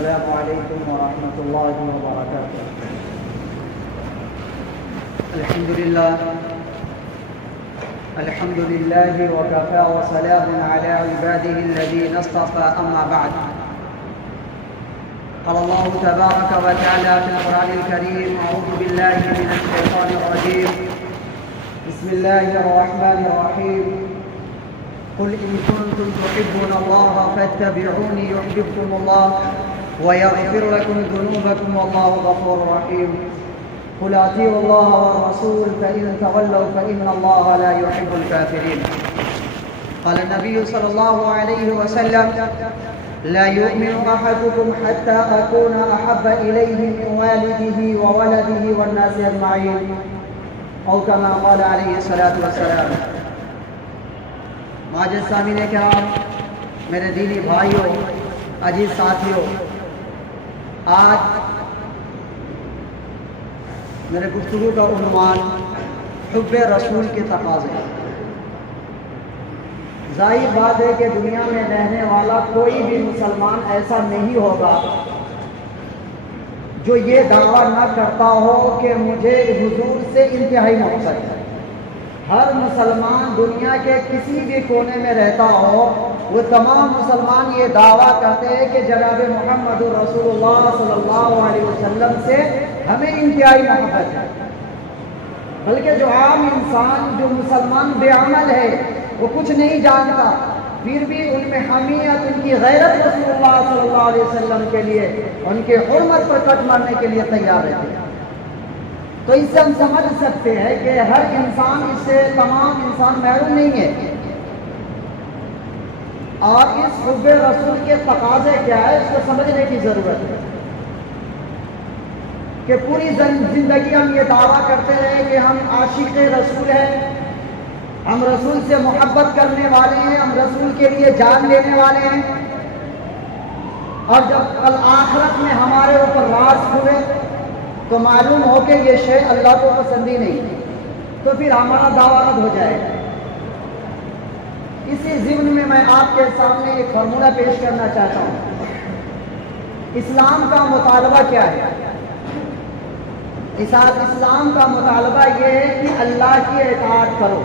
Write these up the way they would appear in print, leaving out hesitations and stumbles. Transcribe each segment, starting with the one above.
السلام علیکم ورحمۃ اللہ وبرکاتہ۔ الحمد للہ وکفى وسلام علی عباده الذین اصطفى، اما بعد۔ قال اللہ تبارک وتعالی فی القرآن الکریم: اعوذ باللہ من الشیطان الرجیم، بسم اللہ الرحمن الرحیم۔ قل إن كنتم تحبون الله فاتبعوني يحببكم الله ويغفر لكم ذنوبكم والله غفور رحيم۔ قل أطيعوا الله والرسول فإن تولوا فإن الله لا يحب الكافرين۔ قال النبي صلى الله عليه وسلم: لا يؤمن أحدكم حتى أكون أحب إليه من والده وولده والناس أجمعين، أو كما قال عليه الصلاة والسلام۔ معزز سامعین کرام، میرے دینی بھائیوں، عزیز ساتھیوں، آج میرے گفتگو کا عنوان حب رسول کے تقاضے۔ ظاہر بات ہے کہ دنیا میں رہنے والا کوئی بھی مسلمان ایسا نہیں ہوگا جو یہ دعویٰ نہ کرتا ہو کہ مجھے حضور سے انتہائی محبت ہے۔ ہر مسلمان دنیا کے کسی بھی کونے میں رہتا ہو، وہ تمام مسلمان یہ دعویٰ کرتے ہیں کہ جناب محمد رسول اللہ صلی اللہ علیہ وسلم سے ہمیں انتہائی محبت ہے۔ بلکہ جو عام انسان، جو مسلمان بے عمل ہے، وہ کچھ نہیں جانتا، پھر بھی ان میں حمیت، ان کی غیرت رسول اللہ صلی اللہ علیہ وسلم کے لیے، ان کے حرمت پر کٹ مارنے کے لیے تیار ہے۔ تو اس سے ہم سمجھ سکتے ہیں کہ ہر انسان، اس سے تمام انسان محروم نہیں ہے۔ اور اس حب رسول کے تقاضے کیا ہے، اس کو سمجھنے کی ضرورت ہے کہ پوری زندگی ہم یہ دعویٰ کرتے رہے کہ ہم عاشق رسول ہیں، ہم رسول سے محبت کرنے والے ہیں، ہم رسول کے لیے جان دینے والے ہیں، اور جب آخرت میں ہمارے اوپر راز کھلے تو معلوم ہو کہ یہ شے اللہ کو پسند ہی نہیں، تو پھر ہمارا دعویٰ رد ہو جائے گا۔ اسی ضمن میں میں آپ کے سامنے ایک فارمولہ پیش کرنا چاہتا ہوں۔ اسلام کا مطالبہ کیا ہے؟ اسلام کا مطالبہ یہ ہے کہ اللہ کی اطاعت کرو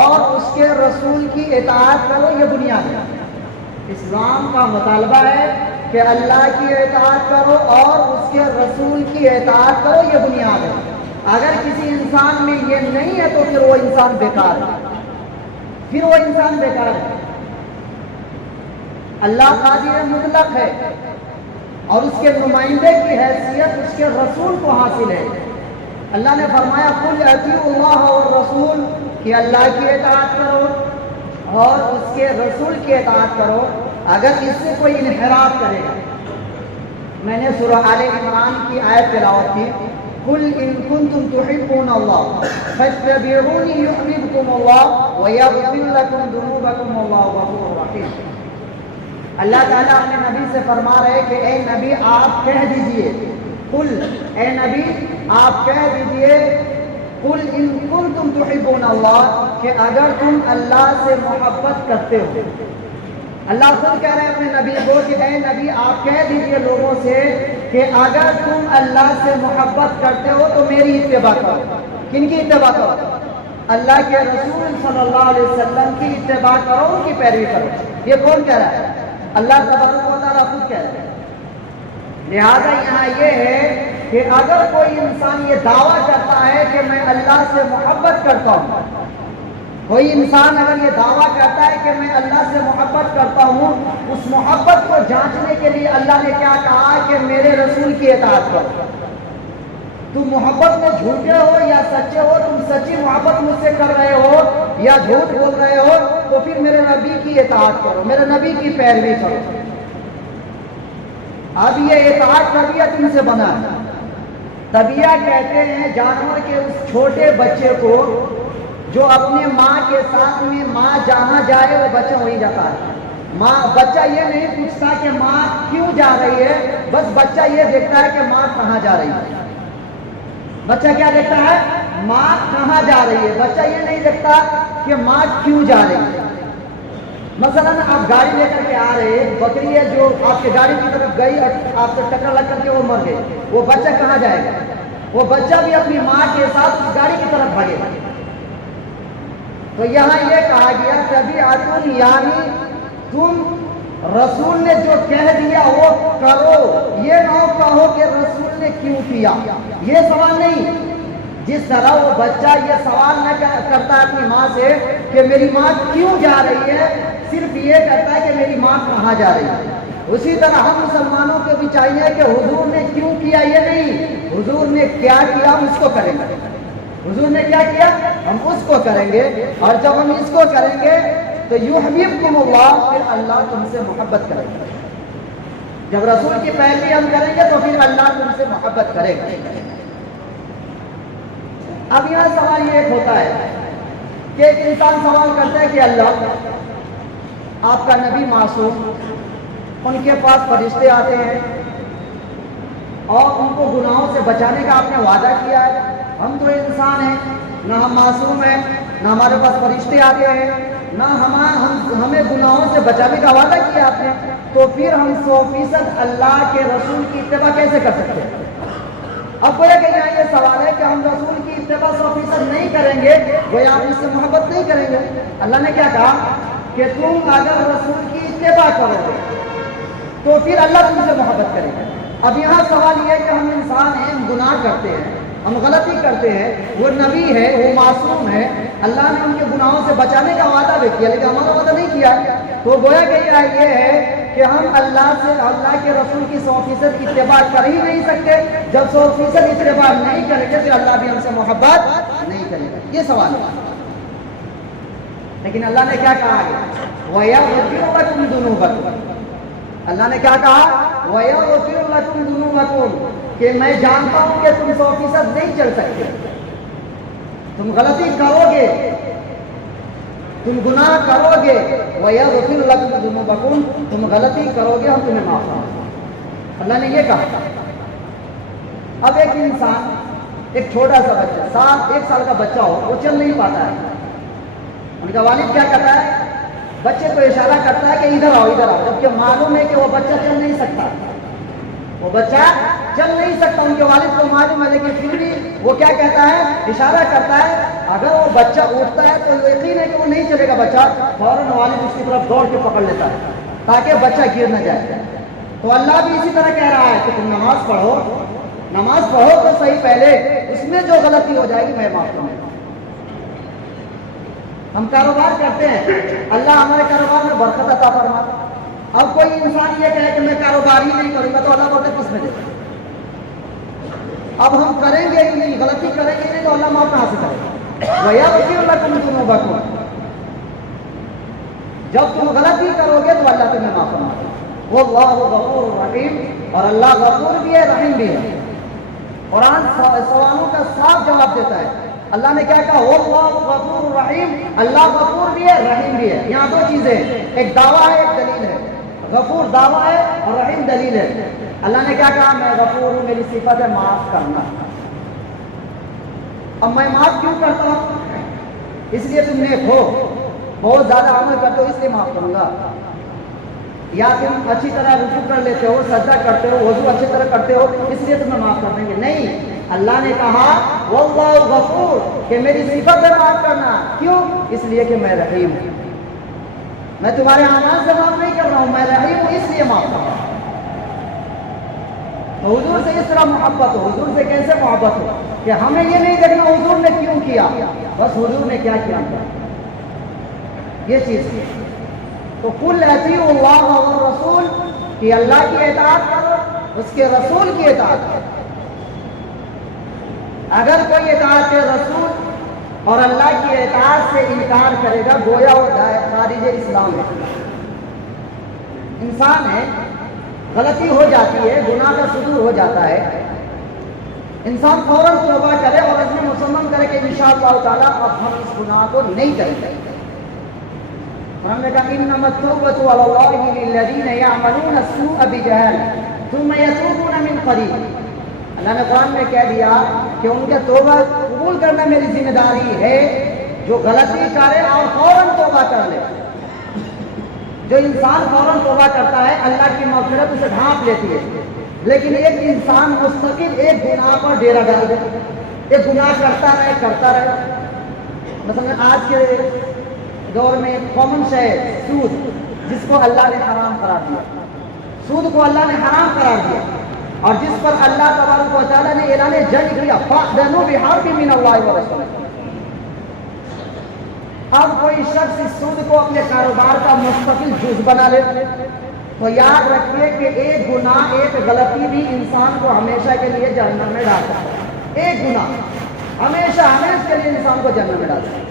اور اس کے رسول کی اطاعت کرو، یہ بنیاد ہے۔ اسلام کا مطالبہ ہے کہ اللہ کی اطاعت کرو اور اس کے رسول کی اطاعت کرو، یہ بنیاد ہے۔ اگر کسی انسان میں یہ نہیں ہے تو پھر وہ انسان بیکار ہے، اللہ قادر مطلق ہے اور اس کے نمائندے کی حیثیت اس کے رسول کو حاصل ہے۔ اللہ نے فرمایا: قل اطیعوا اللہ والرسول، کہ اللہ کی اطاعت کرو اور اس کے رسول کی اطاعت کرو۔ اگر اس سے کوئی انحراف کرے گا، میں نے سورہ آل عمران کی آیت تلاوت کی: قل ان کنتم تحبون اللہ فاتبعونی یحببکم اللہ ویغفر لکم ذنوبکم واللہ غفور رحیم۔ اللہ تعالیٰ اپنے نبی سے فرما رہے کہ اے نبی آپ کہہ دیجئے، قل، اے نبی آپ کہہ دیجئے، قل ان کنتم تحبون اللہ، کہ اگر تم اللہ سے محبت کرتے ہو۔ اللہ خود کہہ رہے ہیں اپنے نبی کو کہ اے نبی آپ کہہ دیجئے لوگوں سے کہ اگر تم اللہ سے محبت کرتے ہو تو میری اتباع کرو۔ کن کی اتباع کرو؟ اللہ کے رسول صلی اللہ علیہ وسلم کی اتباع کرو، ان کی پیروی کرو۔ یہ کون کہہ رہا ہے؟ اللہ تبارک و تعالیٰ خود کہہ رہا ہے۔ لہذا یہاں یہ ہے کہ اگر کوئی انسان یہ دعویٰ کرتا ہے کہ میں اللہ سے محبت کرتا ہوں، کوئی انسان اگر یہ دعویٰ کرتا ہے کہ میں اللہ سے محبت کرتا ہوں، اس محبت کو جانچنے کے لیے اللہ نے کیا کہا کہ میرے رسول کی اطاعت کرو۔ تم محبت میں جھوٹے ہو یا سچے ہو، تم سچی محبت مجھ سے کر رہے ہو یا جھوٹ بول رہے ہو، تو پھر میرے نبی کی اطاعت کرو، میرے نبی کی پیروی کرو۔ اب یہ اطاعت طبیعت ان سے بنا ہے۔ طبیعت کہتے ہیں جانور کے اس چھوٹے بچے کو جو اپنے ماں کے ساتھ میں ماں جہاں جائے وہ بچہ وہی جاتا ہے۔ بچہ یہ نہیں پوچھتا کہ ماں کیوں جا رہی ہے، بس بچہ یہ دیکھتا ہے کہ ماں کہاں جا رہی ہے۔ بچہ کیا دیکھتا ہے؟ ماں کہاں جا رہی ہے، بچہ یہ نہیں دیکھتا کہ ماں کیوں جا رہی ہے۔ مثلا آپ گاڑی لے کر کے آ رہے، بکری ہے جو آپ کی گاڑی کی طرف گئی اور آپ سے ٹکر لگ کر کے وہ مر گئی، وہ بچہ کہاں جائے گا؟ وہ بچہ بھی اپنی ماں کے ساتھ اس گاڑی کی طرف بھگے گا۔ تو یہاں یہ کہا گیا تبعۃ، یعنی تم رسول نے جو کہہ دیا وہ کرو، یہ نہ کہو کہ رسول نے کیوں کیا، یہ سوال نہیں۔ جس طرح وہ بچہ یہ سوال نہ کرتا ہے اپنی ماں سے کہ میری ماں کیوں جا رہی ہے، صرف یہ کہتا ہے کہ میری ماں کہاں جا رہی ہے، اسی طرح ہم مسلمانوں کو بھی چاہیے کہ حضور نے کیوں کیا یہ نہیں، حضور نے کیا کیا ہم اس کو کریں گے، حضور نے کیا کیا ہم اس کو کریں گے، اور جب ہم اس کو کریں گے تو یحببکم اللہ، پھر اللہ تم سے محبت کرے گا۔ جب رسول کی پیروی ہم کریں گے تو پھر اللہ تم سے محبت کرے گا۔ اب یہاں سوال یہ ایک ہوتا ہے کہ ایک انسان سوال کرتا ہے کہ اللہ، آپ کا نبی معصوم، ان کے پاس فرشتے آتے ہیں اور ان کو گناہوں سے بچانے کا آپ نے وعدہ کیا ہے، ہم تو انسان ہیں، نہ ہم معصوم ہیں، نہ ہمارے پاس فرشتے آتے ہیں، نہ ہمیں گناہوں سے بچانے کا وعدہ کیا آپ نے، تو پھر ہم 100% اللہ کے رسول کی اتباع کیسے کر سکتے ہیں؟ اب گویا کہ یہاں یہ سوال ہے کہ ہم رسول کی اتباع 100% نہیں کریں گے، گویا آپ اس سے محبت نہیں کریں گے۔ اللہ نے کیا کہا کہ تم اگر رسول کی اتباع کرو گے تو پھر اللہ تم سے محبت کرے گا۔ اب یہاں سوال یہ ہے کہ ہم انسان ہیں، ہم گناہ کرتے ہیں، ہم غلطی کرتے ہیں، وہ نبی ہے، وہ معصوم ہے، اللہ نے ان کے گناہوں سے بچانے کا وعدہ بھی کیا لیکن ہمارا وعدہ نہیں کیا، تو گویا کہ یہ ہے کہ ہم اللہ کے رسول کی 100% اتباع کر ہی نہیں سکتے۔ جب 100% اتباع نہیں کریں گے تو اللہ بھی ہم سے محبت نہیں کرے گا، یہ سوال ہے۔ لیکن اللہ نے کیا کہا ہے وَيَغْفِرُ لَكُمْ ذُنُوبَكُمْ، اللہ نے کیا کہا وَيَغْفِرُ لَكُمْ ذُنُوبَكُمْ، کہ میں جانتا ہوں کہ تم 100% نہیں چل سکتے، تم غلطی کرو گے، تم گناہ کرو گے، وَيَغْفِرُ لَكُمْ ذُنُوبَكُمْ، تم غلطی کرو گے ہم تمہیں معاف کریں گے، اللہ نے یہ کہا۔ اب ایک انسان، ایک چھوٹا سا بچہ، 1 سال کا بچہ ہو، وہ چل نہیں پاتا ہے، ان کا والد کیا کرتا ہے، بچے کو اشارہ کرتا ہے کہ ادھر آؤ ادھر آؤ، جبکہ معلوم ہے کہ وہ بچہ چل نہیں سکتا، وہ بچہ چل نہیں سکتا، ان کے والد کو معلوم ہے، لیکن پھر بھی وہ کیا کہتا ہے، اشارہ کرتا ہے۔ اگر وہ بچہ اٹھتا ہے تو یقین ہے کہ وہ نہیں چلے گا بچہ، فوراً والد اس کی طرف دوڑ کے پکڑ لیتا ہے تاکہ بچہ گر نہ جائے۔ تو اللہ بھی اسی طرح کہہ رہا ہے کہ تم نماز پڑھو تو صحیح، پہلے اس میں جو غلطی ہو جائے گی میں معاف کروں گا۔ ہم کاروبار کرتے ہیں، اللہ ہمارے کاروبار میں برکت عطا فرما، اب کوئی انسان یہ کہے کہ میں کاروبار ہی نہیں کروں گا تو اللہ بولتے کس میں دے، اب ہم کریں گے ہی نہیں، غلطی کریں گے نہیں تو اللہ معاف کہاں سے کرے گا۔ وَيَغْفِرُ لَكُمْ ذُنُوبَكُمْ، جب تم غلطی کرو گے تو اللہ تمہیں معاف فرما دے گا۔ وَاللَّهُ غَفُورٌ رَحِيمٌ، اور اللہ غفور بھی ہے، رحیم بھی ہے۔ قرآن سوالوں کا صاف جواب دیتا ہے۔ اللہ نے کیا کہا وَاللَّهُ غَفُورٌ رَحِيمٌ، اللہ غفور بھی ہے، رحیم بھی ہے۔ یہاں 2 چیزیں ہیں، ایک دعویٰ ہے، ایک دلیل ہے۔ غفور دعویٰ ہے اور رحیم دلیل ہے۔ اللہ نے کیا کہا میں غفور ہوں، میری صفت ہے معاف کرنا۔ اب میں معاف کیوں کرتا ہوں؟ اس لیے تم نیک ہو، بہت زیادہ عمل کرتے ہو اس لیے معاف کروں گا، یا تم اچھی طرح رجوع کر لیتے ہو، سجدہ کرتے ہو، وضو اچھی طرح کرتے ہو اس لیے تمہیں معاف کر دیں گے، نہیں۔ اللہ نے کہا واللہ غفور، کہ میری صفت ہے معاف کرنا، کیوں؟ اس لیے کہ میں رحیم ہوں، میں تمہارے اعمال سے معاف نہیں کر رہا ہوں، میں رحیم ہوں اس لیے معاف کر رہا ہوں۔ تو حضور سے اس طرح محبت ہو، حضور سے کیسے محبت ہو کہ ہمیں یہ نہیں دیکھنا حضور نے کیوں کیا، بس حضور نے کیا کیا، یہ چیز کی۔ تو قل اطیعوا اللہ والرسول، کہ اللہ کی اطاعت کرو، اس کے رسول کی اطاعت کرو۔ اگر کوئی اطاعت رسول اور اللہ کی اطاعت سے انکار کرے گا گویا وہ خارج اسلام ہے۔ انسان ہے، غلطی ہو جاتی ہے، گناہ کا صدور ہو جاتا ہے، انسان فوراً توبہ کرے اور اس میں مصمم کرے کہ انشاءاللہ تعالیٰ اب ہم اس گناہ کو نہیں کریں گے۔ ہم نے کہا انما التوبۃ علی اللہ للذین یعملون السوء بجہالۃ ثم یتوبون من قریب۔ اللہ نے قرآن میں کہہ دیا کہ ان کے توبہ قبول کرنا میری ذمہ داری ہے، جو غلطی کرے اور فوراً توبہ کر لے۔ جو انسان فوراً توبہ کرتا ہے اللہ کی مغفرت اسے ڈھانپ لیتی ہے، لیکن ایک انسان مستقل ایک گناہ پر ڈیرا ڈال دے، ایک گناہ کرتا رہے. مثلا آج کے دور میں کامن شے ہے سود، جس کو اللہ نے حرام قرار دیا. سود کو اللہ نے حرام قرار دیا، اور جس پر اللہ تبارک و تعالیٰ نے اعلان جنگ کیا، فَأْذَنُوا بِحَرْبٍ مِّنَ اللَّهِ وَرَسُولِهِ. اب کوئی شخص اس سود کو اپنے کاروبار کا مستقل جز بنا لے تو یاد رکھیے کہ ایک گناہ، ایک غلطی بھی انسان کو ہمیشہ کے لیے جہنم میں ڈال سکتا ہے. ایک گناہ ہمیشہ کے لیے انسان کو جہنم میں ڈال سکتا ہے.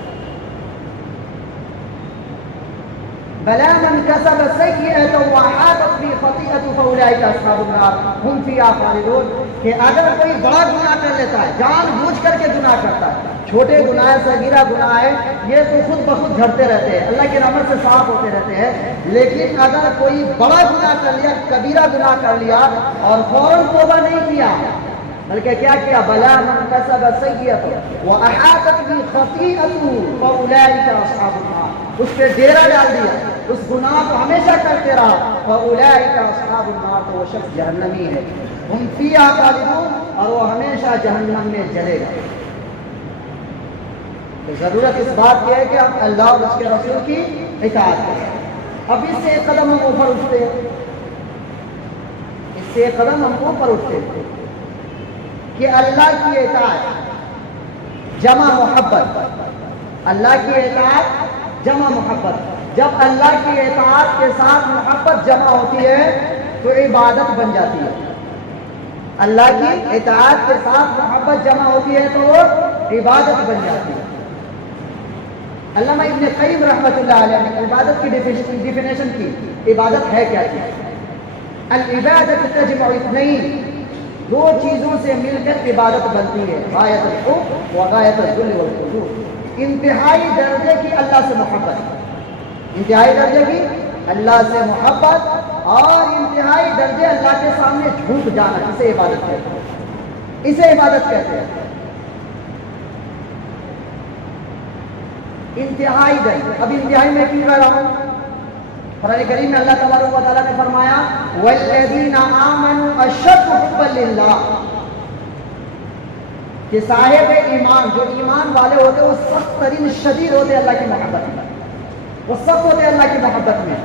بَلَىٰ مَنْ كَسَبَ سَيِّئَةً وَأَحَاطَتْ بِهِ خَطِيئَتُهُ فَأُولَٰئِكَ أَصْحَابُ النَّارِ هُمْ فِيهَا خَالِدُونَ. کہ اگر کوئی بڑا گناہ کر لیتا ہے، جان بوجھ کر کے گناہ کرتا ہے، چھوٹے گناہ صغیرہ گناہ ہے، یہ تو خود بخود جھڑتے رہتے ہیں، اللہ کی رحمت سے صاف ہوتے رہتے ہیں. لیکن اگر کوئی بڑا گناہ کر لیا، کبیرہ گناہ کر لیا اور فوراً توبہ نہیں کیا، بلکہ کیا کیا، بَلَىٰ مَنْ كَسَبَ سَيِّئَةً وَأَحَاطَتْ بِهِ خَطِيئَتُهُ فَأُولَٰئِكَ أَصْحَابُ النَّارِ. اس پہ ڈیرا ڈال دیا، اس گناہ کو ہمیشہ کرتے رہا، فَأُولَٰئِكَ أَصْحَابُ النَّارِ. تو وہ شخص جہنمی ہے. ہم فِيهَا خَالِدُونَ. اور وہ ہمیشہ جہنم میں جلے گا. تو ضرورت اس بات کی ہے کہ ہم اللہ اور اس کے رسول کی اطاعت کریں. اب اس سے ایک قدم ہم اوپر اٹھتے ہیں، اس سے ایک قدم ہم اوپر اٹھتے ہیں کہ اللہ کی اطاعت جمع محبت. اللہ کی اطاعت جمع محبت. جب اللہ کی اطاعت کے ساتھ محبت جمع ہوتی ہے تو عبادت بن جاتی ہے. اللہ کی اطاعت کے ساتھ محبت جمع ہوتی ہے تو وہ عبادت بن جاتی ہے. علامہ ابن قیم رحمۃ اللہ علیہ نے عبادت کی ڈیفینیشن کی. عبادت ہے کیا چیز؟ العبادت تجمع اثنین. دو چیزوں سے مل کر عبادت بنتی ہے، غایت الحب و غایت الذل والخضوع. انتہائی درجے کی اللہ سے محبت، انتہائی درجے کی اللہ سے محبت، اور انتہائی درجے اللہ کے سامنے جھوٹ جانا، اسے عبادت کہتے ہیں. اسے عبادت کہتے ہیں. انتہائی درجے. اب انتہائی میں کیوں کہہ رہا ہوں؟ قرآن کریم میں اللہ تبارک و تعالیٰ نے فرمایا وَالَّذِينَ آمَنُوا أَشَدُّ حُبًّا لِلَّهِ. کہ صاحب ایمان، جو ایمان والے ہوتے وہ سخت ترین شدید ہوتے اللہ کی محبت میں، وہ سخت ہوتے اللہ کی محبت میں.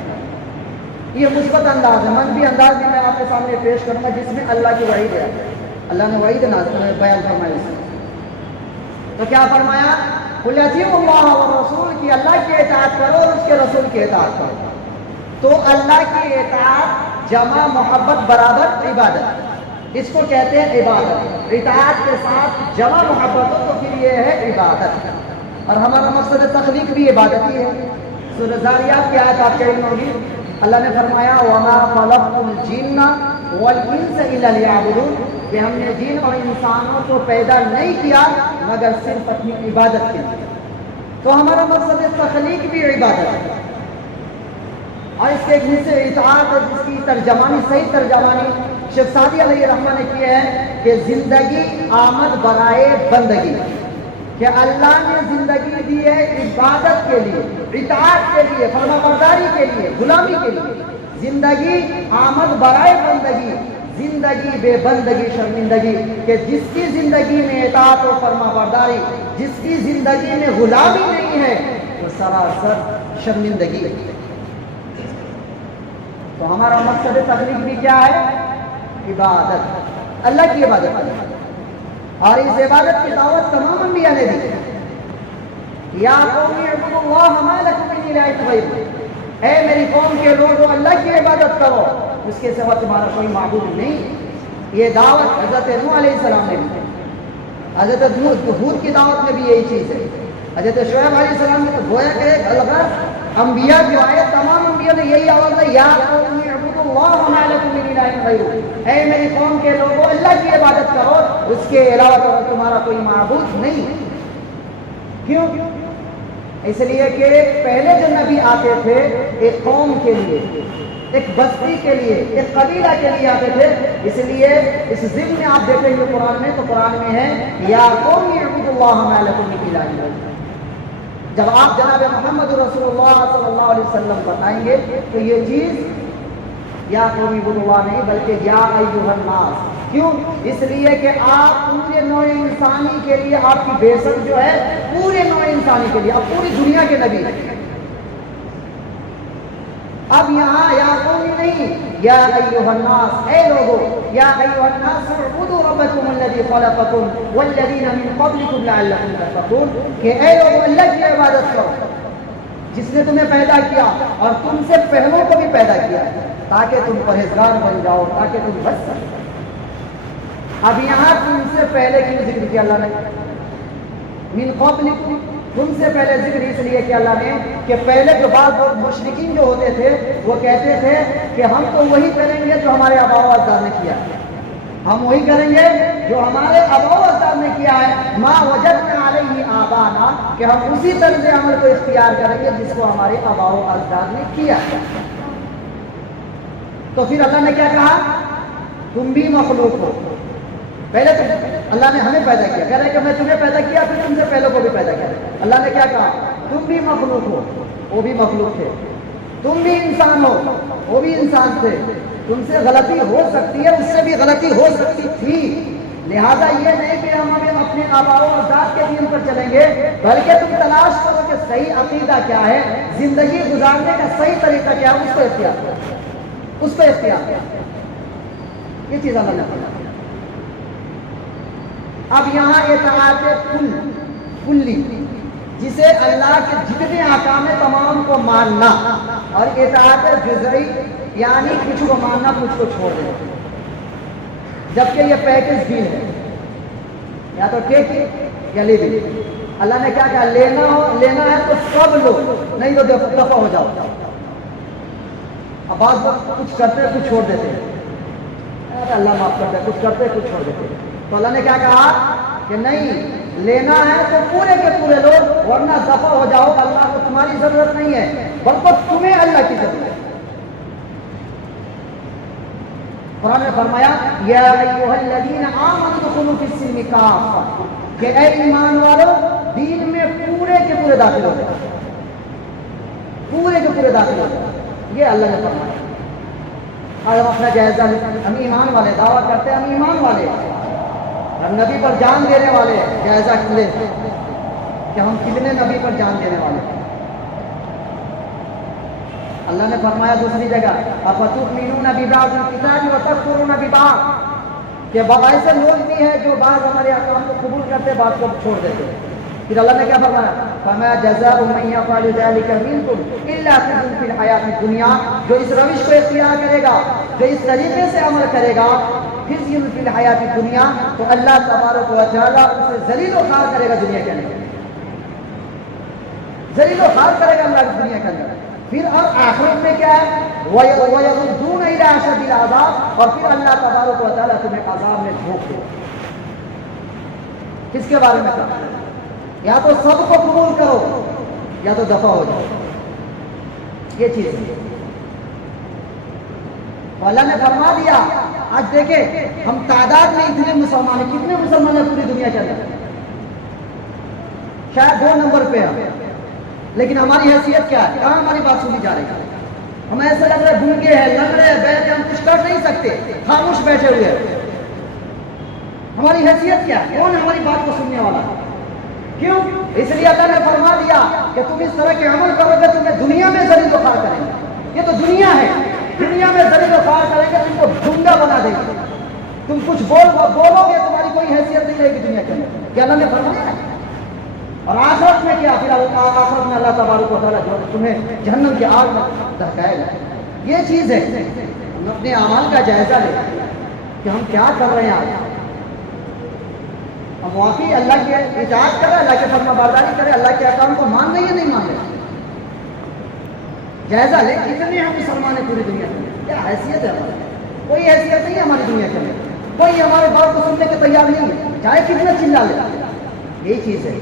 یہ مثبت انداز ہے. منفی انداز بھی میں آپ کے سامنے پیش کروں گا جس میں اللہ کی وعید ہے. اللہ نے وعید بیان فرمائی اس میں. تو کیا فرمایا؟ قُلْ أَطِیعُوا اللَّهَ وَالرَّسُولَ. کہ اللہ کی اطاعت کرو اور اس کے رسول کی اطاعت کرو. تو اللہ کی اطاعت جمع محبت برابر عبادت، اس کو کہتے ہیں عبادت. اطاعت کے ساتھ جمع محبت ہو تو پھر یہ ہے عبادت. اور ہمارا مقصد تخلیق بھی عبادت ہی ہے. سورۃ ذاریات کی آیت آپ کے علم ہوگی. اللہ نے فرمایا وَمَا خَلَقْتُ الْجِنَّ وَالْإِنسَ إِلَّا لِيَعْبُدُونَ. کہ ہم نے جن اور انسانوں کو پیدا نہیں کیا مگر صرف اپنی عبادت کے لیے. تو ہمارا مقصد تخلیق بھی عبادت ہے. اور اس کے ایک حصے اطاعت ہے جس کی ترجمانی، صحیح ترجمانی شیخ سعدی علیہ رحمہ نے کی ہے کہ زندگی آمد برائے بندگی. کہ اللہ نے زندگی دی ہے عبادت کے لیے، اطاعت کے لیے، فرما برداری کے لیے، غلامی کے لیے. زندگی آمد برائے بندگی، زندگی بے بندگی شرمندگی. کہ جس کی زندگی میں اطاعت و فرما برداری، جس کی زندگی میں غلامی نہیں ہے وہ سراسر شرمندگی ہے. تو ہمارا مقصد تخلیق بھی کیا ہے؟ عبادت، اللہ کی عبادت ہے. اور اس عبادت کی دعوت تمام انبیاء نے دی. یا قوم اعبدوا اللہ ما لکم من الہ غیرہ. اے میری قوم کے لوگوں اللہ کی عبادت کرو، اس کے سوا تمہارا کوئی معبود نہیں. یہ دعوت حضرت نوح علیہ السلام نے دی. حضرت ہود کی دعوت میں بھی یہی چیز ہے. حضرت شعیب علیہ السلام نے تو گویا کہ ایک الغرض انبیاء جو آئے تمام انبیاء نے یہی آواز ہے یا قوم اعبدوا اللہ ما لکم من الہ غیرہ. اے میری قوم کے لوگوں اللہ کی عبادت کرو، اس کے علاوہ تمہارا کوئی معبود نہیں. کیوں؟ اس لیے کہ پہلے جو نبی آتے تھے ایک قوم کے لیے، ایک بستی کے لیے، ایک قبیلہ کے لیے آتے تھے. اس لیے اس ضمن میں آپ دیکھیں گے قرآن میں، تو قرآن میں ہے یا قوم اعبدوا اللہ ما لکم من الہ غیرہ. جب آپ جناب محمد رسول اللہ صلی اللہ علیہ وسلم بتائیں گے تو یہ چیز یا قومی بلوا نہیں بلکہ یا ایھا الناس. کیوں؟ اس لیے کہ آپ پورے نوع انسانی کے لیے آپ کی بیسٹ جو ہے پورے نوع انسانی کے لیے آپ پوری دنیا کے نبی ہیں. اب یہاں یا قومی نہیں یا ایھا الناس، اے لوگو یا ایھا الناس اعبدوا ربکم الذی خلقکم والذین من قبلکم لعلکم تتقون، کہ اے لوگو اللہ کی عبادت کرو جس نے تمہیں پیدا کیا اور تم سے پہلوں کو بھی پیدا کیا تاکہ تم پرہیزگار بن جاؤ، تاکہ تم بچ سکو. اب یہاں تم سے پہلے کیوں ذکر کیا اللہ نے؟ من قبلکم، تم سے پہلے ذکر اس لیے کہ اللہ نے کہ پہلے جو بعض مشرکین جو ہوتے تھے وہ کہتے تھے کہ ہم تو وہی کریں گے جو ہمارے آباء و اجداد نے کیا ہے، ہم وہی کریں گے جو ہمارے آباء و اجداد نے کیا ہے. ما وجدنا علیہ آبانا، کہ ہم اسی طرز عمل کو اختیار کریں گے جس کو ہمارے آباء و اجداد نے کیا. تو پھر اللہ نے کیا کہا؟ تم بھی مخلوق ہو. پہلے تو اللہ نے ہمیں پیدا کیا، کہہ رہے کہ میں تمہیں پیدا کیا پھر تم سے پہلے کو بھی پیدا کیا. اللہ نے کیا کہا؟ تم بھی مخلوق ہو، وہ بھی مخلوق تھے. تم بھی انسان ہو، وہ بھی انسان تھے. تم سے غلطی ہو سکتی ہے، اس سے بھی غلطی ہو سکتی تھی. لہذا یہ نہیں کہ ہم اپنے آباء و اجداد کے دین پر چلیں گے، بلکہ تم تلاش کرو کہ صحیح عقیدہ کیا ہے، زندگی گزارنے کا صحیح طریقہ کیا ہے، اس کو اختیار کرو، اس کو اختیار کرو. یہ چیز اللہ نے فرمایا. اب یہاں اطاعت کلی، جسے اللہ کے جتنے احکام ہیں تمام کو ماننا، اور اطاعت جزئی یعنی کچھ کو ماننا کچھ کو چھوڑ دینا. جبکہ یہ پیکج ڈیل ہے، یا تو ٹیک یا لیو اٹ. اللہ نے کیا کہا؟ لینا ہے تو سب لو، نہیں تو دفع ہو جاؤ. اب بعض وقت کچھ کرتے کچھ چھوڑ دیتے ہیں، اللہ معاف کرتا ہے، کچھ کرتے کچھ چھوڑ دیتے ہیں. تو اللہ نے کیا کہا کہ نہیں، لینا ہے تو پورے کے پورے لو ورنہ دفع ہو جاؤ. اللہ کو تمہاری ضرورت نہیں ہے بلکہ تمہیں اللہ کی ضرورت ہے. قرآن نے فرمایا یا ایھا الذین آمنوا ادخلوا فی السلم کافۃ، کہ اے ایمان والو دین میں پورے کے پورے داخل ہو جاؤ، پورے کے پورے داخل ہو جاؤ. یہ اللہ نے فرمایا. آج ہم اپنا جائزہ لیں، ہم ایمان والے دعویٰ کرتے ہیں، ہم ایمان والے، ہم نبی پر جان دینے والے. جائزہ لیں کہ ہم کتنے نبی پر جان دینے والے ہیں. اللہ نے فرمایا دوسری جگہ افتؤمنون ببعض الکتاب وتکفرون ببعض، کہ ایسے لوگ بھی ہیں جو بعض ہمارے احکام کو قبول کرتے بعض کو چھوڑ دیتے. پھر اللہ نے کیا فرمایا؟ فما جزاء من يفعل ذلك منكم الا خزي في الحیاۃ الدنیا، جو اس روش کو اختیار کرے گا، جو اس طریقے سے عمل کرے گا، خزي في الحیاۃ الدنیا، تو اللہ تبارک و تعالیٰ اسے ذلیل و خوار کرے گا دنیا کے اندر، ذلیل و خوار کرے گا اللہ دنیا کے اندر. پھر اب آخرت میں کیا ہے؟ وَيَرُدُّونَ إِلَىٰ أَشَدِّ الْعَذَابِ، اور پھر اللہ تبارک و تعالیٰ تمہیں عذاب میں جھونک دے. کس کے بارے میں کہا؟ یا تو سب کو قبول کرو یا تو دفع ہو جاؤ. یہ چیز ہے. تو اللہ نے فرما دیا. آج دیکھیں ہم تعداد میں اتنے مسلمان ہیں، کتنے مسلمان ہیں پوری دنیا کے اندر؟ شاید 2 نمبر پہ ہیں، لیکن ہماری حیثیت کیا ہے؟ کہاں ہماری بات سنی جا رہی ہے؟ ہمیں ایسا لگ رہا ہے گونگے ہیں، لگ رہے ہیں بیٹھے، ہم کچھ کر نہیں سکتے، خاموش بیٹھے ہوئے ہیں. ہماری حیثیت کیا ہے؟ کون ہماری بات کو سننے والا ہے؟ کیوں؟ اس لیے اللہ نے فرما دیا کہ تم اس طرح کے عمل کرو گے تمہیں دنیا میں ذلیل و خوار کریں گے. یہ تو دنیا ہے، دنیا میں ذلیل و خوار کریں گے، تم کو گنگا بنا دیں گے. تم کچھ بولو گے تمہاری کوئی حیثیت نہیں رہے گی دنیا کے اندر. یہ اللہ نے فرمایا ہے. اور آخرت میں کیا؟ پھر آخرت میں اللہ تبارک و تعالیٰ جو تمہیں جہنم کی آگ میں دہکائے گا. یہ چیز ہے. ہم اپنے اعمال کا جائزہ لیں کہ ہم کیا کر رہے ہیں. آج ہم واقعی اللہ کی اطاعت کریں، اللہ کے فرما برداری کریں، اللہ کے احکام کو مان رہے یا نہیں مان رہے؟ جائزہ لیں کتنے ہم مسلمان ہیں پوری دنیا میں. کیا حیثیت ہے ہماری؟ کوئی حیثیت نہیں ہے ہماری دنیا کے اندر. کوئی ہمارے بات کو سننے کے تیار نہیں ہے، چاہے کتنا چلا لے. یہی چیز ہے.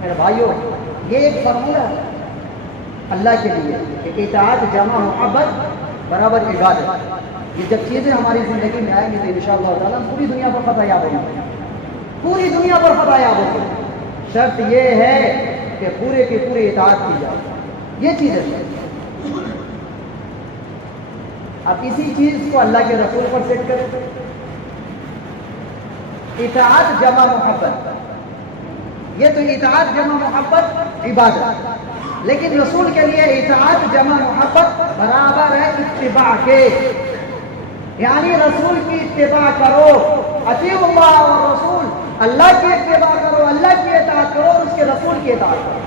میرے بھائیو، یہ ایک فارمولہ ہے اللہ کے لیے کہ اطاعت جمع محبت برابر عبادت. یہ جب چیزیں ہماری زندگی میں آئیں گی تو انشاءاللہ تعالیٰ پوری دنیا پر فتح یاب ہوگی. پوری دنیا پر فتح یاب ہوگی، شرط یہ ہے کہ پورے کی پوری اطاعت کی جائے. یہ چیز ہے. اب اسی چیز کو اللہ کے رسول پر سیٹ کریں. اطاعت جمع محبت، یہ تو اطاعت جمع محبت عبادت، لیکن رسول کے لیے اطاعت جمع محبت برابر ہے اتباع کے. یعنی رسول کی اتباع کرو، اطیعوا اللہ والرسول، اللہ کی اتباع کرو، اللہ کی اطاعت کرو، اور اس کے رسول کی اطاعت کرو.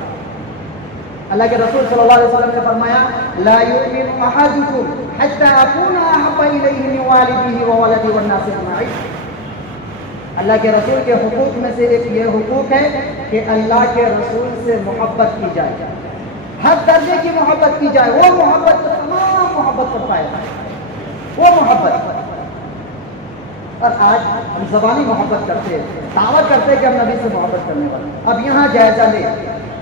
اللہ کے رسول صلی اللہ علیہ وسلم نے فرمایا لا یؤمن احدکم حتی اکون احب الیہ من والدہ وولدہ والناس اجمعین. اللہ کے رسول کے حقوق میں سے ایک یہ حقوق ہے کہ اللہ کے رسول سے محبت کی جائے، ہر درجے کی محبت کی جائے. وہ محبت تو تمام محبت کا فائدہ ہے، وہ محبت. اور آج ہم زبانی محبت کرتے ہیں، دعویٰ کرتے ہیں کہ ہم نبی سے محبت کرنے والے. اب یہاں جائزہ لے،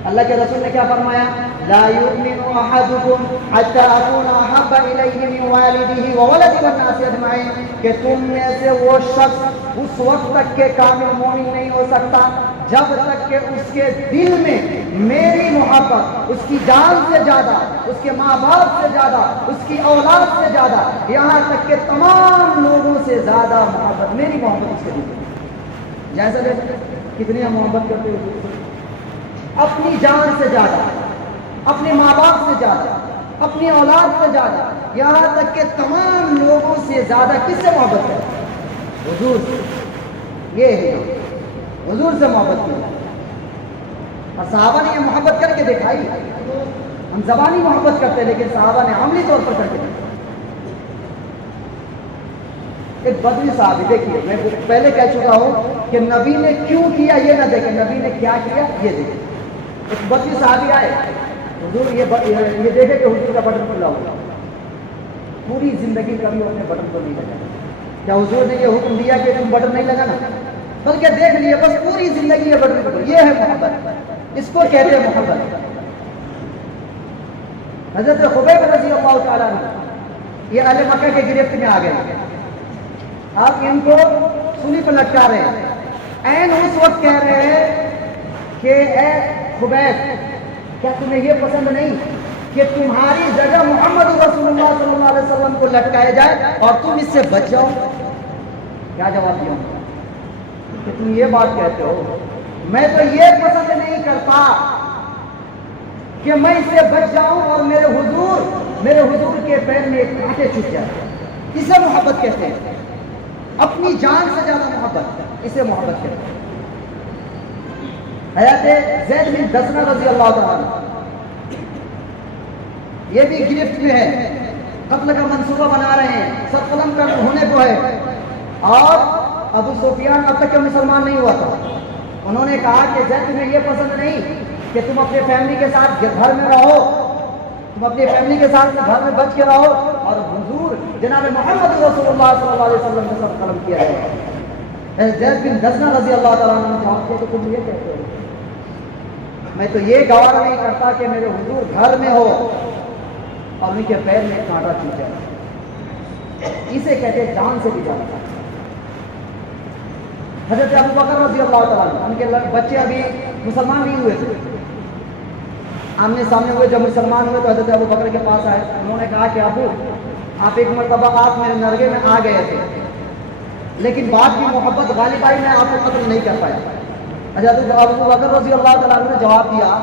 اللہ کے رسول نے کیا فرمایا لا یؤمن احدکم حتی اکون احب الیہ من والدہ وولدہ والناس اجمعین، کہ تم میں سے وہ شخص اس وقت تک کے کامل مومن نہیں ہو سکتا جب تک کہ اس کے دل میں میری محبت اس کی جان سے زیادہ، اس کے ماں باپ سے زیادہ، اس کی اولاد سے زیادہ، یہاں تک کہ تمام لوگوں سے زیادہ محبت، میری محبت اس کے دل میں. جیسا دیکھتے کتنی ہم محبت کرتے ہیں، اپنی جان سے زیادہ، اپنے ماں باپ سے زیادہ، اپنی اولاد سے زیادہ، یہاں تک کہ تمام لوگوں سے زیادہ کس سے محبت کرتے ہیں؟ حضور سے. یہ ہے حضور سے محبت کی. اور صحابہ نے یہ محبت کر کے دکھائی. ہم زبانی محبت کرتے ہیں لیکن صحابہ نے عملی طور پر کر کے دکھائی. ایک بدوی صحابی، دیکھیے میں پہلے کہہ چکا ہوں کہ نبی نے کیوں کیا یہ نہ دیکھیں، نبی نے کیا کیا یہ دیکھیں. ایک بدوی صحابی آئے، حضور یہ دیکھے کہ حضور کا بٹن کھلا ہوا، پوری زندگی کبھی اپنے بٹن کو نہیں لگا. کیا حضور نے یہ حکم دیا کہ تم بٹن نہیں لگانا؟ بلکہ دیکھ لیے بس پوری زندگی یہ بٹن کو. یہ ہے محبت، اس کو کہتے ہیں محبت. حضرت خبیب رضی اللہ تعالیٰ عنہ یہ اہل مکہ کے گرفت میں آ گئے. آپ ان کو سولی پر لٹکا رہے ہیں. عین اس وقت کہہ رہے ہیں کہ اے خبیب، کیا تمہیں یہ پسند نہیں کہ تمہاری جگہ محمد رسول اللہ صلی اللہ علیہ وسلم کو لٹکایا جائے اور تم اس سے بچ جاؤ؟ کیا جواب دیا کہ تم یہ بات کہتے ہو؟ میں تو یہ پسند نہیں کرتا کہ میں اس سے بچ جاؤں اور میرے حضور کے پیر میں ایک کانٹے چھپ جائے. اسے محبت کہتے ہیں، اپنی جان سے زیادہ محبت، اسے محبت کہتے ہیں. حضرت زید بن دسنہ رضی اللہ تعالیٰ یہ بھی گرفت میں ہے، قتل کا منصوبہ بنا رہے ہیں، سر قلم کا ہونے کو ہے. اور ابو سفیان اب تک کہ مسلمان نہیں ہوا تھا. انہوں نے کہا کہ زید تمہیں یہ پسند نہیں کہ تم اپنے فیملی کے ساتھ گھر میں رہو، تم اپنی فیملی کے ساتھ گھر میں بچ کے رہو اور حضور جناب محمد رسول اللہ صلی اللہ علیہ وسلم نے سر قلم کیا ہے. زید بن دسنہ رضی اللہ تعالیٰ عنہ نے جواب دیا کہ تم یہ کہتے ہو، میں تو یہ گوارا نہیں کرتا کہ میرے حضور گھر میں ہو اور ان کے پیر میں کانٹا چھپ جائے. اسے کہتے ہیں جان سے بھی زیادہ. حضرت ابو بکر رضی اللہ تعالیٰ عنہ، ان کے بچے ابھی مسلمان نہیں ہوئے تھے، آمنے سامنے ہوئے. جب مسلمان ہوئے تو حضرت ابو بکر کے پاس آئے. انہوں نے کہا کہ ابو، آپ ایک مرتبہ آپ میرے نرگے میں آ گئے تھے لیکن بات کی محبت غالب آئی، میں آپ کو قتل نہیں کر پایا. حضرت ابو بکر رضی اللہ تعالیٰ عنہ نے جواب دیا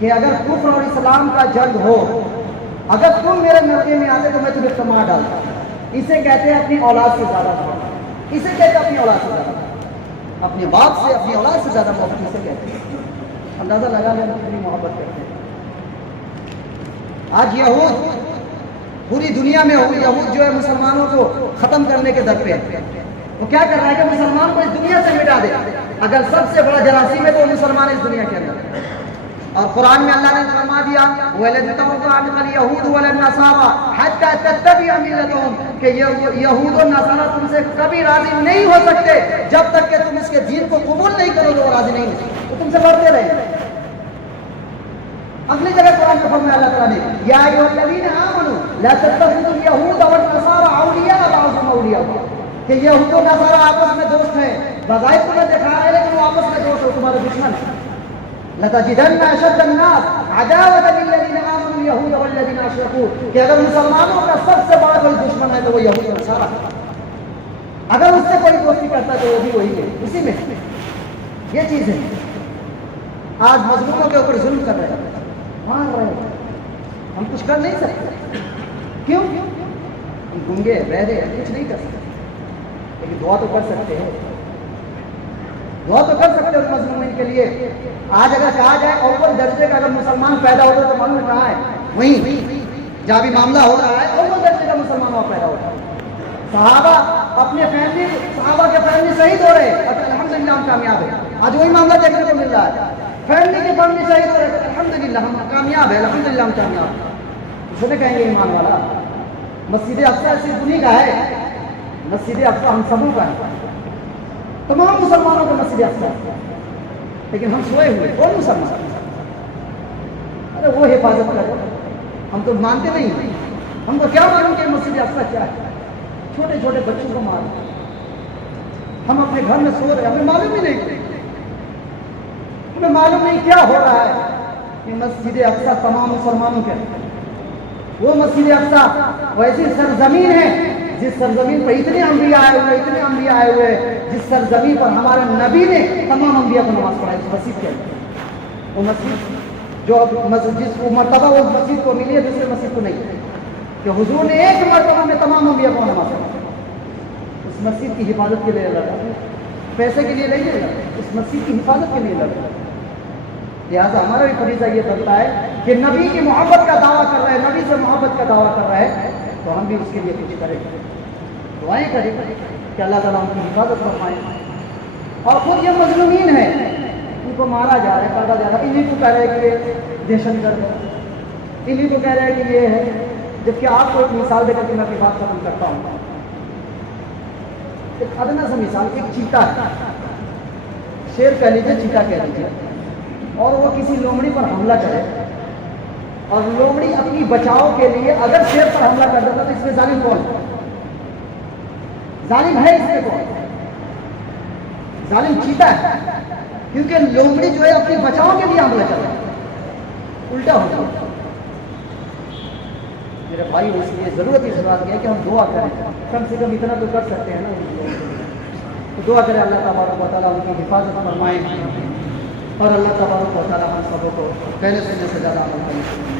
کہ اگر کفر اور اسلام کا جنگ ہو، اگر تم میرے نرگے میں آتے تو میں تمہیں تو مار ڈالتا. اسے کہتے ہیں اپنی اولاد سے زیادہ محبت. اسے کہتے ہیں اپنی اولاد سے زیادہ، اپنے باپ سے، اپنی اولاد سے زیادہ محبت اسے کہتے ہیں. اندازہ لگا لیں کتنی محبت کرتے ہیں. آج یہود پوری دنیا میں ہو، یہود جو ہے مسلمانوں کو ختم کرنے کے در پہ ہے. وہ کیا کر رہا ہے کہ مسلمان کو اس دنیا سے مٹا دے. اگر سب سے بڑا جراثیم ہے تو وہ مسلمان اس دنیا کے اندر. اور قرآن میں اللہ نے فرما دیا وَلَن تَرْضَىٰ عَنْكَ الْيَهُودُ وَلَا النَّصَارَىٰ حَتَّىٰ تَتَّبِعَ مِلَّتَهُمْ، کہ یہود اور نصارہ تم سے کبھی راضی نہیں ہو سکتے جب تک کہ تم اس کے دین کو قبول نہیں کرو گے، وہ راضی نہیں ہو سکتے، وہ تم سے لڑتے رہے. اگلی جگہ قرآن میں فرمایا اللہ تعالیٰ نے یا ایھا الذین آمنوا لا تتخذوا اليهود والنصارى اولیاء بعضهم اولیاء بعض، کہ یہود و نصارہ آپس میں دوست ہیں، بظاہر تمہیں دکھا رہے ہیں لیکن وہ آپس میں دوست ہو، تمہارے دشمن ہیں. لَتَجِدَنَّ أَشَدَّ النَّاسِ عَدَاوَةً لِلَّذِينَ آمَنُوا الْيَهُودَ وَالَّذِينَ أَشْرَكُوا، کہ اگر مسلمانوں کا سب سے بڑا کوئی دشمن ہے تو وہ یہود و نصارہ ہے. اگر اس سے کوئی دوستی کرتا ہے تو وہ بھی وہی ہے، اسی میں یہ چیز ہے. آج مظلوموں کے اوپر ظلم کر رہے ہیں، مار رہے ہیں، ہم کچھ کر نہیں سکتے. کیوں؟ ہم گنگے بہرے ہیں، کچھ نہیں کر سکتے، لیکن دعا تو کر سکتے ہیں. دعا تو کر سکتے ہیں مظلومین کے لیے. آج اگر کہا جائے اول درجے کا اگر مسلمان پیدا ہوتا تو معلوم کہاں ہے؟ وہیں جہاں بھی معاملہ ہو رہا ہے اول درجے کا مسلمان وہاں پیدا ہوتا ہے. صحابہ اپنے فیملی، صحابہ کے فیملی شہید ہو رہے ہیں، الحمدللہ ہم کامیاب ہیں. آج وہی معاملہ دیکھنے کو مل رہا ہے، فیملی کے فیملی شہید ہو رہے ہیں، الحمدللہ ہم کامیاب ہیں، الحمدللہ ہم کامیاب ہیں. اس نے کہیں گے ایمان والا مسجد اقصی صرف انہیں کا ہے، مسجد اقصی ہم سبوں کا ہے، تمام مسلمانوں کا مسجد اقصی ہے. لیکن ہم سوئے ہوئے کون مسلمان؟ ارے وہ حفاظت کرو، ہم تو مانتے نہیں ہیں. ہم کو کیا معلوم کہ مسجد اقصی کیا ہے؟ چھوٹے چھوٹے بچوں کو مار، ہم اپنے گھر میں سو رہے، ہمیں معلوم ہی نہیں، ہمیں معلوم نہیں کیا ہو رہا ہے. کہ مسجد اقصی تمام مسلمانوں کے، وہ مسجد اقصی ویسی سرزمین ہے جس سرزمین پر اتنے انبیاء آئے ہوئے، اتنے انبیاء آئے ہوئے، جس سرزمین پر ہمارے نبی نے تمام انبیاء کو نماز پڑھائی. اس مسجد کے اندر، وہ مسجد جو جس کو مرتبہ اس مسجد کو ملی ہے دوسرے مسجد کو نہیں، کہ حضور نے ایک مرتبہ میں تمام انبیاء کو نماز پڑھائی. اس مسجد کی حفاظت کے لیے لڑا، پیسے کے لیے نہیں لڑا، اس مسجد کی حفاظت کے لیے لڑا. لہٰذا ہمارا بھی فریضہ یہ بنتا ہے کہ نبی کی محبت کا دعویٰ کر رہے ہیں، نبی سے محبت کا دعویٰ کر رہے ہیں تو ہم بھی اس کے لیے کچھ کریں، دعائیں کریں کہ اللہ تعالیٰ ان کی حفاظت فرمائے. اور خود یہ مظلومین ہیں، ان کو مارا جا رہا ہے، کاٹا جا رہا ہے، انہیں کو کہہ رہے ہیں کہ دہشت گرد ہے، انہیں کو کہہ رہے ہیں کہ یہ ہے. جبکہ آپ کو ایک مثال دے کر کے میں اپنی بات ختم کرتا ہوں. ایک ادنا سا مثال، ایک چیتا ہے، شیر کہہ لیجیے، چیتا کہہ لیجیے، اور وہ کسی لومڑی پر حملہ کرے اور لومڑی اپنی بچاؤ کے لیے اگر شیر پر حملہ کر دیتا تو اس میں ظالم کون ہے؟ ظالم ہے اس میں کون؟ ظالم چیتا ہے، کیونکہ لومڑی جو ہے اپنی بچاؤ کے لیے حملہ کر رہا ہے، الٹا ہو جائے. میرے بھائی اس لیے ضرورت اس بات کی ہے کہ ہم دعا کریں، کم سے کم اتنا تو کر سکتے ہیں نا. تو دعا کریں اللہ تبارک و تعالیٰ ان کی حفاظت فرمائیں، اور اللہ تبارک و تعالیٰ ہم سبوں کو پہلے سے زیادہ عمل کریں.